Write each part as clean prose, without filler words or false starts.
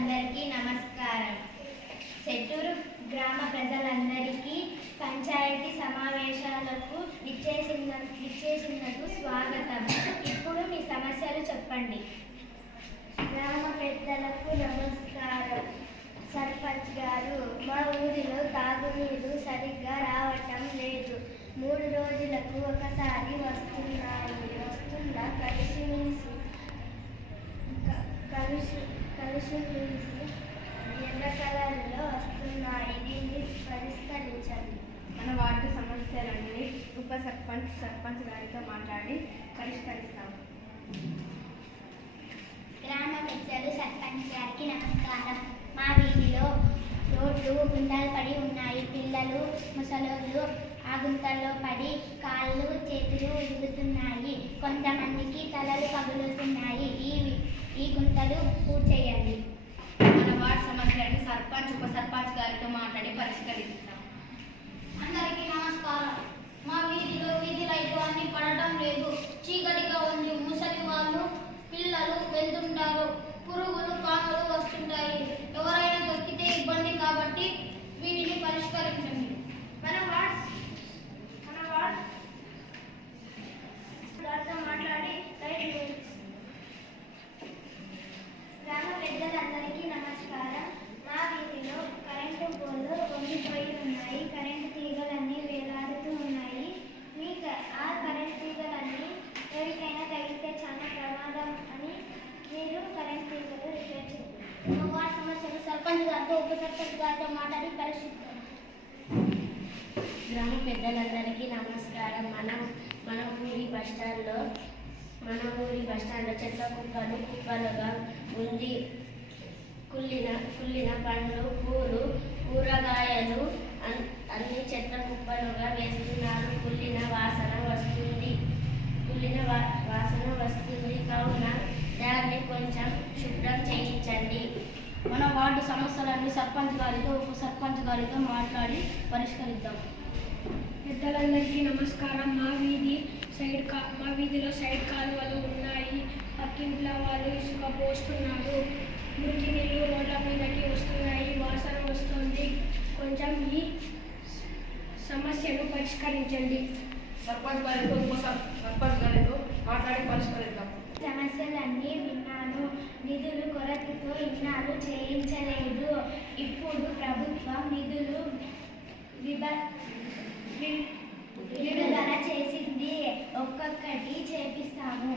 పెద్దలందరికీ నమస్కారం. సెట్టూరు గ్రామ ప్రజలందరికీ పంచాయతీ సమావేశాలకు విచ్చేసినందుకు స్వాగతం. ఇప్పుడు మీ సమస్యలు చెప్పండి. గ్రామ పెద్దలకు నమస్కారం. సర్పంచ్ గారు, మా ఊరిలో తాగునీరు సరిగ్గా రావటం లేదు. 3 రోజులకు ఒకసారి వస్తున్నా కలిసి ఎర్ర కలర్లో వస్తున్నాయి. దీన్ని పరిష్కరించండి. మన వార్డు సమస్యలన్నీ ఉప సర్పంచ్ గారితో మాట్లాడి పరిష్కరిస్తాం. గ్రామ పెద్దలు సర్పంచ్ గారికి నమస్కారం. మా వీధిలో రోడ్లు గుంతలు పడి ఉన్నాయి. పిల్లలు ముసలోళ్ళు ఆ గుంతల్లో పడి కాళ్ళు చేతులు విరుగుతున్నాయి. కొంతమందికి తలలు పగులుతున్నాయి. ఈ గుంతలు పూర్చేయండి. మన వార్డు సమస్యలని సర్పంచ్ ఉప సర్పంచ్ గారితో మాట్లాడి పరిష్కరిస్తాం. అందరికీ నమస్కారం. మా వీధిలో వీధి లైట్లు అన్ని పడటం లేదు. చీకటిగా ఉంది. ముసలి వాళ్ళు పిల్లలు వెళ్తుంటారు. పురుగులు పాములు వస్తుంటాయి. ఎవరైనా దొరికితే ఇబ్బంది కాబట్టి వీటిని పరిష్కరించండి. మన వార్డ్ మాట్లాడి గ్రామ పెద్దలందరికీ నమస్కారం. మా వీధిలో కరెంటు పోల్లు వంగిపోయి ఉన్నాయి. కరెంటు తీగలన్నీ వేలాడుతూ ఉన్నాయి. ఆ కరెంటు తీగలన్నీ ఎవరికైనా తగిలితే చాలా ప్రమాదం అని మీరు కరెంటు తీగలు రిపేర్ చేయండి. మా వార్డు సమస్యలు సర్పంచ్ గారితో ఉప సర్పంచ్ గారితో మాట్లాడి పరిష్కరిస్తాం. గ్రామ పెద్దలందరికీ నమస్కారం. మన ఊరి బస్టాండ్లో చెత్త కుప్పలుగా ఉంది. కుళ్ళిన పండ్లు, పూలు, కూరగాయలు అన్ని చెత్త కుప్పలుగా వేస్తున్నారు. కుళ్ళిన వాసన వస్తుంది. కావున దాన్ని కొంచెం శుభ్రం చేయించండి. మన వార్డు సమస్యలన్నీ సర్పంచ్ గారితో ఉప సర్పంచ్ గారితో మాట్లాడి పరిష్కరిద్దాం. పెద్దలందరికీ నమస్కారం. మా వీధిలో సైడ్ కాలువలు ఉన్నాయి. పక్కింట్ల వాళ్ళు ఇసుక పోస్తున్నారు. మురికి నీళ్ళు రోడ్ల మీదకి వస్తున్నాయి. వాసన వస్తుంది. కొంచెం ఈ సమస్యను పరిష్కరించండి. సర్పంచ్ గారితో ఉప సర్పంచ్ గారితో మాట్లాడి పరిష్కరిద్దాం. సమస్యలన్నీ విన్నాను. నిధులు కొరతతో ఇన్నాళ్ళు చేయించలేదు. ఇప్పుడు ప్రభుత్వం నిధులు విడుదల చేసింది. ఒక్కొక్కటి చేపిస్తాము.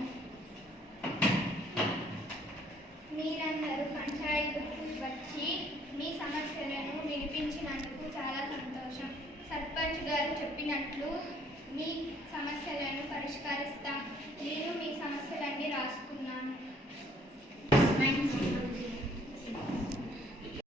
మీరందరూ పంచాయతీకి వచ్చి మీ సమస్యలను వినిపించినందుకు చాలా సంతోషం. సర్పంచ్ గారు చెప్పినట్లు మీ సమస్యలను పరిష్కరిస్తాం. నేను మీ సమస్యలన్నీ రాసుకున్నాను.